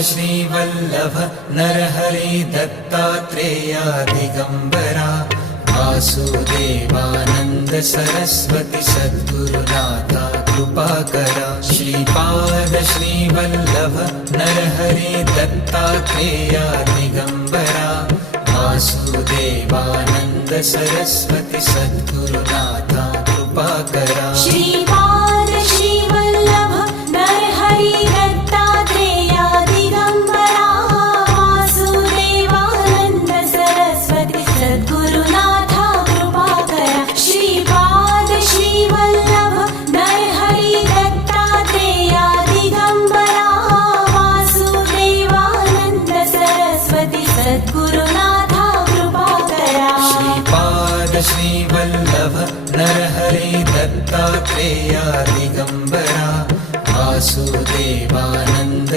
Shrivallabh Narhari Dattatreya Digambara Vasudevanand Saraswati सद्गुरुनाथा कृपाकरा। Shripad Shrivallabh Narhari Dattatreya Digambara Vasudevanand Saraswati सद्गुरुनाथा कृपाकरा। Shripad Shrivallabh Narhari Dattatreya Digambara Vasudevanand Saraswati सद्गुरुनाथा कृपाकरा। Shripad Shrivallabh Narhari Dattatreya Digambara Vasudevanand Saraswati सद्गुरुनाथा कृपाकरा। Shripad Shrivallabh Narhari Dattatreya Digambara Vasudevanand